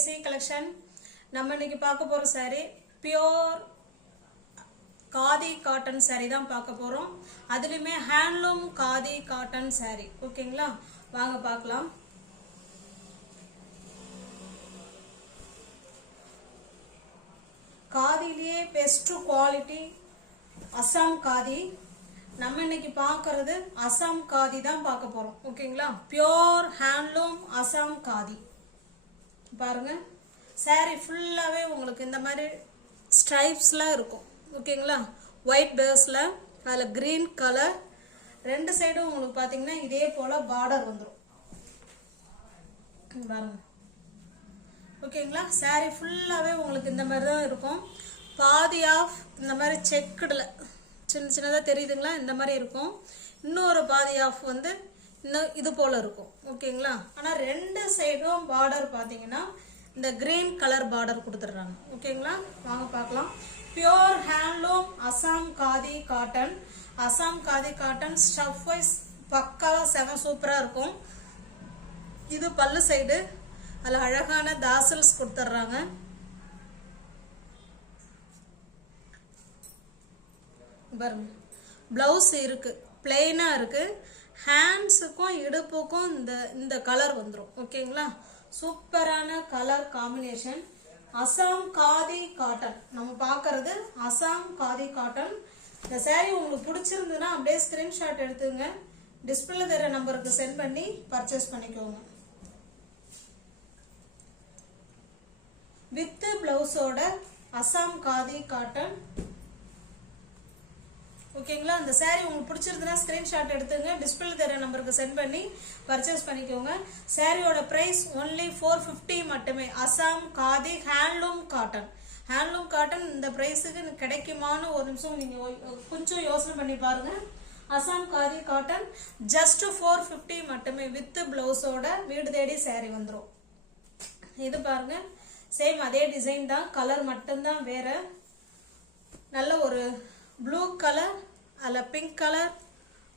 கேசி collection. நம்ம இன்னைக்கு பார்க்க போற saree pure khadi cotton saree தான் பார்க்க போறோம். அதுலயுமே ஹேண்ட்லூம் காதி காட்டன் saree. ஓகேங்களா, வாங்க பார்க்கலாம். காதிலேயே பெஸ்ட் குவாலிட்டி அசாம் காதி. நம்ம இன்னைக்கு பார்க்கறது அசாம் காதி தான் பார்க்க போறோம். ஓகேங்களா, பியூர் ஹேண்ட்லூம் அசாம் காதி. பாருங்க, saree ஃபுல்லாவே உங்களுக்கு இந்த மாதிரி ஸ்ட்ரைப்ஸ்லாம் இருக்கும். ஓகேங்களா, ஒயிட் பேஸ்ல அதுல கிரீன் கலர், ரெண்டு சைடும் உங்களுக்கு பாத்தீங்கன்னா இதே போல பார்டர் வந்துடும். பாருங்க, ஓகேங்களா, saree ஃபுல்லாவே உங்களுக்கு இந்த மாதிரி தான் இருக்கும். பாதி ஆஃப் இந்த மாதிரி செக்குடுல சின்ன சின்னதாக தெரியுதுங்களா, இந்த மாதிரி இருக்கும். இன்னொரு பாதி ஆஃப் வந்து இன்னும் இது போல இருக்கும். ஓகேங்களா, ஆனால் ரெண்டு சைடும் பார்டர் பார்த்தீங்கன்னா இந்த கிரீன் கலர் பார்டர் கொடுத்துட்றாங்க. ஓகேங்களா, வாங்க பார்க்கலாம். Pure handloom Assam khadi cotton. Assam khadi cotton stuff wise பக்காவா செம சூப்பராக இருக்கும். இது பல்லு சைடு, அதில் அழகான தாசல்ஸ் கொடுத்துட்றாங்க. பாருங்க, பிளவுஸ் இருக்கு, பிளெயினா இருக்கு. ஹேண்ட்ஸுக்கும் இடுப்புக்கும் இந்த கலர் வந்துடும். ஓகேங்களா, சூப்பரான colour combination. Assam khadi cotton நம்ம பார்க்கறது அசாம் காதி காட்டன். இந்த saree உங்களுக்கு பிடிச்சிருந்ததுன்னா அப்படியே ஸ்கிரீன்ஷாட் எடுத்துங்க, டிஸ்பிளே தர நம்பருக்கு சென்ட் பண்ணி பர்ச்சேஸ் பண்ணிக்கோங்க. வித் பிளவுஸோட அசாம் காதி காட்டன். ஓகேங்களா, அந்த saree உங்களுக்கு பிடிச்சிருந்ததுன்னா ஸ்கிரீன்ஷாட் எடுத்துங்க, டிஸ்பிளே தர நம்பருக்கு சென்ட் பண்ணி பர்ச்சேஸ் பண்ணிக்கோங்க. சாரியோட பிரைஸ் ஒன்லி 450 மட்டுமே. Assam khadi handloom cotton. Handloom cotton இந்த பிரைஸுக்கு கிடைக்குமான்னு ஒரு நிமிஷம் நீங்க கொஞ்சம் யோசனை பண்ணி பாருங்க. அசாம் காதி காட்டன் ஜஸ்ட் 450 மட்டுமே. வித் பிளவுஸோட வீடு தேடி saree வந்துடும். இது பாருங்க, சேம் அதே டிசைன் தான், கலர் மட்டும்தான் வேற. நல்ல ஒரு ப்ளூ கலர், அதில் பிங்க் கலர்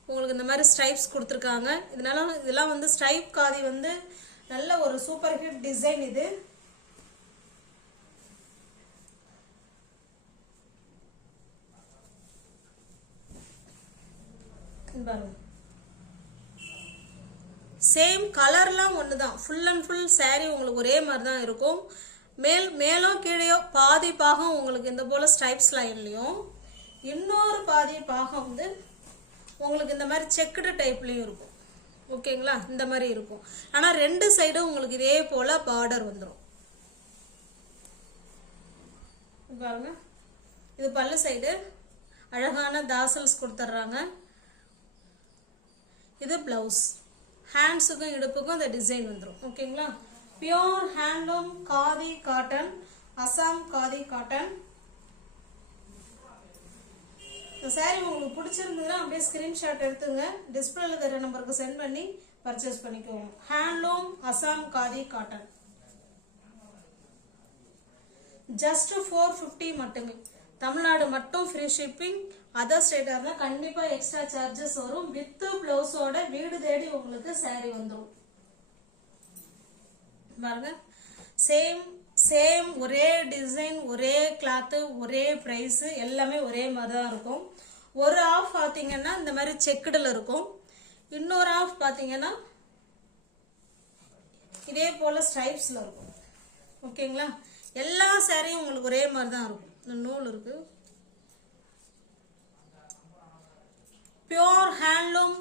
உங்களுக்கு இந்த மாதிரி ஸ்ட்ரைப்ஸ் கொடுத்துருக்காங்க. இதெல்லாம் வந்து ஸ்ட்ரைப் காதி வந்து நல்ல ஒரு சூப்பர் ஹிட் டிசைன். இது சேம் கலர்லாம் ஒன்று தான். ஃபுல் அண்ட் ஃபுல் saree உங்களுக்கு ஒரே மாதிரி தான் இருக்கும். மேலும் கீழேயோ பாதி பாகம் உங்களுக்கு இந்த போல ஸ்ட்ரைப்ஸ் லைன்லையும், இன்னொரு பாதி பாகம் வந்து உங்களுக்கு இந்த மாதிரி செக்குடு டைப்லயும் இருக்கும். ஓகேங்களா, இந்த மாதிரி இருக்கும். ஆனா ரெண்டு சைடும் உங்களுக்கு இதே போல பார்டர் வந்துடும். பாருங்க, இது பல்லு சைடு, அழகான தாசல்ஸ் கொடுத்துட்றாங்க. இது பிளவுஸ். ஹேண்ட்ஸுக்கும் இடுப்புக்கும் இந்த டிசைன் வந்துடும். ஓகேங்களா, pure handloom khadi cotton, Assam khadi cotton. இந்த saree உங்களுக்கு பிடிச்சிருந்ததுன்னா அப்படியே ஸ்கிரீன்ஷாட் எடுத்துங்க, டிஸ்பிளேல தர நம்பருக்கு சென்ட் பண்ணி பர்ச்சேஸ் பண்ணிக்கோங்க. Handloom Assam khadi cotton just 450 மட்டுமே. தமிழ்நாடு மட்டும் ஃப்ரீ ஷிப்பிங். அதர் ஸ்டேட்டா இருந்தா கண்டிப்பா எக்ஸ்ட்ரா சார்ஜஸ் வரும். வித் பிளவுஸோட வீடு தேடி உங்களுக்கு saree வந்துடும். பாருங்க, சேம் ஒரே டிசைன், ஒரே கிளாத், ஒரே பிரைஸ், எல்லாமே ஒரே மாதிரி தான் இருக்கும். ஒரு ஆஃப் பாத்தீங்கன்னா இந்த மாதிரி செக்குடுல இருக்கும், இன்னொரு ஆஃப் பாத்தீங்கன்னா இதே போல ஸ்ட்ரைப்ஸ்ல இருக்கும். ஓகேங்களா, எல்லா சாரியும் உங்களுக்கு ஒரே மாதிரி தான் இருக்கும். இந்த நூல் இருக்கு. Pure handloom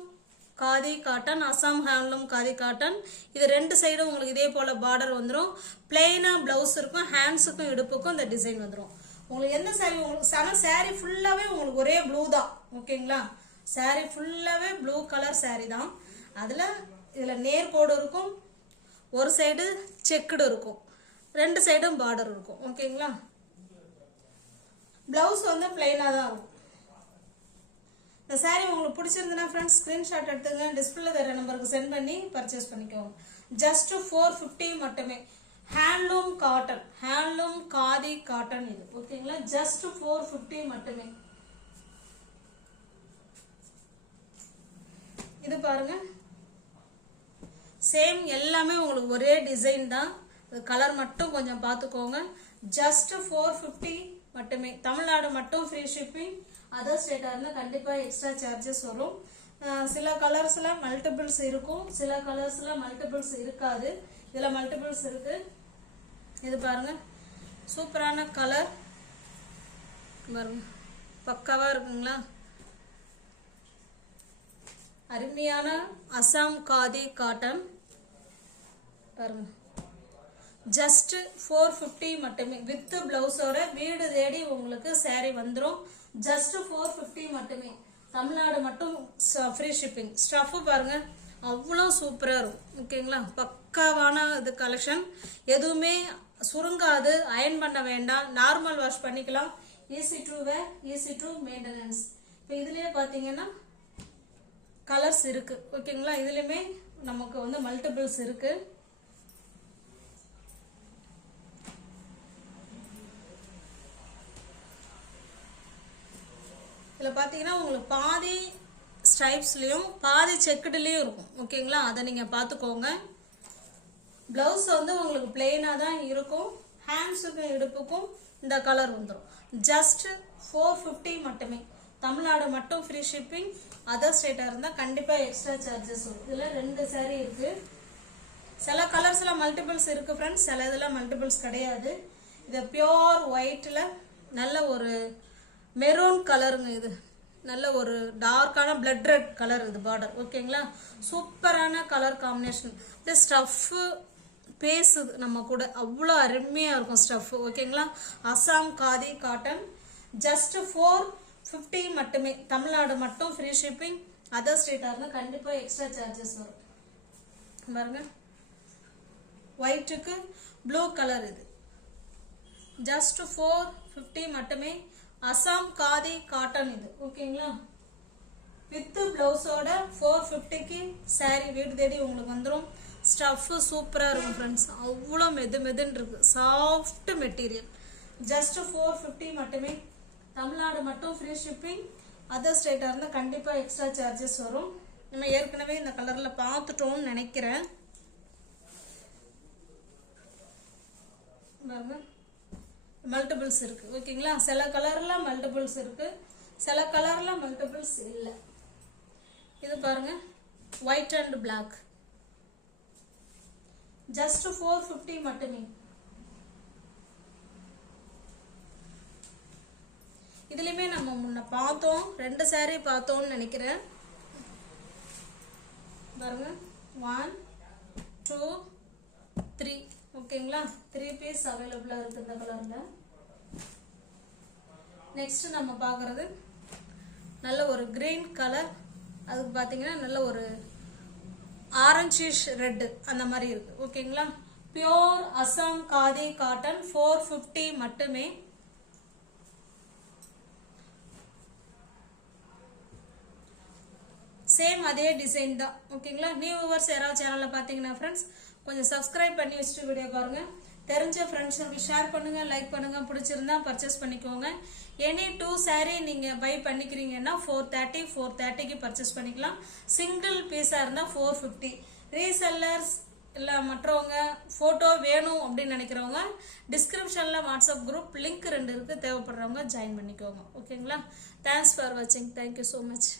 khadi cotton, Assam handloom khadi cotton. இது ரெண்டு சைடும் உங்களுக்கு இதே போல பார்டர் வந்துடும். பிளெயினா பிளவுஸ் இருக்கும், ஹேண்ட்ஸுக்கும் இடுப்புக்கும் இந்த டிசைன் வந்துடும். உங்களுக்கு எந்த saree உங்களுக்கு saree ஃபுல்லாவே உங்களுக்கு ஒரே ப்ளூ தான். ஓகேங்களா, saree ஃபுல்லாவே ப்ளூ கலர் saree தான். இதுல நேர்கோடு இருக்கும், ஒரு சைடு செக்குடு இருக்கும், ரெண்டு சைடும் பார்டர் இருக்கும். ஓகேங்களா, பிளவுஸ் வந்து பிளெயினா தான் இருக்கும். இந்த saree உங்களுக்கு பிடிச்சிருந்ததுன்னா ஃப்ரெண்ட்ஸ் ஸ்கிரீன்ஷாட் எடுத்துங்க, டிஸ்பிளே தர நம்பருக்கு சென்ட் பண்ணி பர்ச்சேஸ் பண்ணிக்கோங்க. ஜஸ்ட் 450 மட்டுமே. Handloom cotton, handloom khadi cotton இது. ஓகேங்களா, ஜஸ்ட் 450 மட்டுமே. இது பாருங்க, சேம் எல்லாமே உங்களுக்கு ஒரே டிசைன் தான். கலர் மட்டும் கொஞ்சம் பார்த்துக்கோங்க. ஜஸ்ட் 450 மட்டுமே. தமிழ்நாடு மட்டும் ஃப்ரீ ஷிப்பிங். அதர் ஸ்டேட்டாக இருந்தால் கண்டிப்பாக எக்ஸ்ட்ரா சார்ஜஸ் வரும். சில கலர்ஸில் மல்டிபிள்ஸ் இருக்கும், சில கலர்ஸில் மல்டிபிள்ஸ் இருக்காது. இதில் மல்டிபிள்ஸ் இருக்கு. இது பாருங்க, சூப்பரான கலர் பாருங்க, பக்காவா இருக்குங்களா? அருமையான அசாம் காதி காட்டன் பாருங்க. ஜஸ்ட் 450 மட்டுமே. வித் பிளவுஸோட வீடு தேடி உங்களுக்கு saree வந்துடும். ஜஸ்ட் 450 மட்டுமே. தமிழ்நாடு மட்டும் ஃப்ரீ ஷிப்பிங். ஸ்டஃப் பாருங்க, அவ்வளோ சூப்பராக இருக்கும். ஓகேங்களா? பக்காவான இது கலெக்ஷன். எதுவுமே சுருங்காது, அயன் பண்ண வேண்டாம், நார்மல் வாஷ் பண்ணிக்கலாம். Easy to wear, easy to maintenance. இப்போ இதுலேயே பார்த்தீங்கன்னா கலர்ஸ் இருக்கு. ஓகேங்களா? இதுலேயுமே நமக்கு வந்து மல்டிபிள்ஸ் இருக்கு. இதில் பார்த்தீங்கன்னா உங்களுக்கு பாதி ஸ்ட்ரைப்ஸ்லேயும் பாதி செக்குடுலேயும் இருக்கும். ஓகேங்களா? அதை நீங்கள் பார்த்துக்கோங்க. ப்ளவுஸ் வந்து உங்களுக்கு பிளெயினாக தான் இருக்கும். ஹேண்ட்ஸுக்கும் இடுப்புக்கும் இந்த கலர் வந்துடும். ஜஸ்ட் 450 மட்டுமே. தமிழ்நாடு மட்டும் ஃப்ரீ ஷிப்பிங். அதர் ஸ்டேட்டாக இருந்தால் கண்டிப்பாக எக்ஸ்ட்ரா சார்ஜஸ் வரும். இதில் 2 saree இருக்குது. சில கலர்ஸில் மல்டிபிள்ஸ் இருக்குது ஃப்ரெண்ட்ஸ், சில இதில் மல்டிபிள்ஸ் கிடையாது. இது பியோர் ஒயிட்டில் நல்ல ஒரு மெரூன் கலருங்க. இது நல்ல ஒரு டார்க்கான பிளட் ரெட் கலர். இது பார்டர். ஓகேங்களா? சூப்பரான கலர் காம்பினேஷன். இந்த ஸ்டஃப்பு பேசுது நம்ம கூட, அவ்வளோ அருமையாக இருக்கும் ஸ்டஃப். ஓகேங்களா? அசாம் காதி காட்டன். ஜஸ்ட் 450 மட்டுமே. தமிழ்நாடு மட்டும் ஃப்ரீ ஷிப்பிங். அதர் ஸ்டேட்டாக இருந்தால் கண்டிப்பாக எக்ஸ்ட்ரா சார்ஜஸ் வரும். பாருங்க, ஒயிட்டுக்கு ப்ளூ கலர். இது ஜஸ்ட் 450 மட்டுமே. அசாம் காதி காட்டன் இது. ஓகேங்களா? வித் பிளவுஸோட 450க்கு saree வீடு தேடி உங்களுக்கு வந்துடும். ஸ்டஃப் சூப்பராக இருக்கும் ஃப்ரெண்ட்ஸ். அவ்வளோ மெதுன்னு இருக்கு. Soft material. ஜஸ்ட் 450 மட்டுமே. தமிழ்நாடு மட்டும் ஃப்ரீ ஷிப்பிங். அதர் ஸ்டேட்டாக இருந்தால் கண்டிப்பாக எக்ஸ்ட்ரா சார்ஜஸ் வரும். நம்ம ஏற்கனவே இந்த கலரில் பார்த்துட்டோம்னு நினைக்கிறேன். பாருங்க, மல்டிபிள்ஸ் இருக்கு. ஓகேங்களா? சில கலர்ல மல்டிபிள்ஸ் இருக்கு, சில கலர்ல மல்டிபிள்ஸ் இல்லை. இது பாருங்க, ஒயிட் அண்ட் பிளாக். ஜஸ்ட் 450 மட்டுமே. இதுலயுமே நம்ம முன்ன பார்த்தோம், 2 saree பார்த்தோம்னு நினைக்கிறேன். பாருங்க, 1 2 3. ஓகேங்களா? 3 பீஸ் அவைலபிளா இருக்கு இந்த கலர்ல. நெக்ஸ்ட் நம்ம பார்க்கறது நல்ல ஒரு கிரீன் கலர். அதுக்கு பார்த்தீங்கன்னா நல்ல ஒரு ஆரஞ்சிஷ் ரெட் அந்த மாதிரி இருக்கு. ஓகேங்களா? Pure Assam khadi cotton. 450 மட்டுமே. சேம் அதே டிசைன் தான். ஓகேங்களா? நியூ வியூவர்ஸ் யாராவது சேனலில் பார்த்தீங்கன்னா ஃப்ரெண்ட்ஸ் கொஞ்சம் சப்ஸ்கிரைப் பண்ணி வச்சுட்டு வீடியோ பாருங்க. தெரிஞ்ச ஃப்ரெண்ட்ஸுக்கு ஷேர் பண்ணுங்க, லைக் பண்ணுங்க. பிடிச்சிருந்தா பர்ச்சேஸ் பண்ணிக்கோங்க. எனி 2 saree நீங்க பை பண்ணிக்கிறீங்கன்னா 430க்கு பர்ச்சேஸ் பண்ணிக்கலாம். சிங்கிள் பீஸா இருந்தா 450. ரீசெல்லர்ஸ் இல்லை மற்றவங்க ஃபோட்டோ வேணும் அப்படின்னு நினைக்கிறவங்க டிஸ்கிரிப்ஷனில் வாட்ஸ்அப் குரூப் லிங்க் 2 இருக்குது. தேவைப்படுறவங்க ஜாயின் பண்ணிக்கோங்க. ஓகேங்களா? தேங்க்ஸ் ஃபார் வாட்சிங். Thank you so much.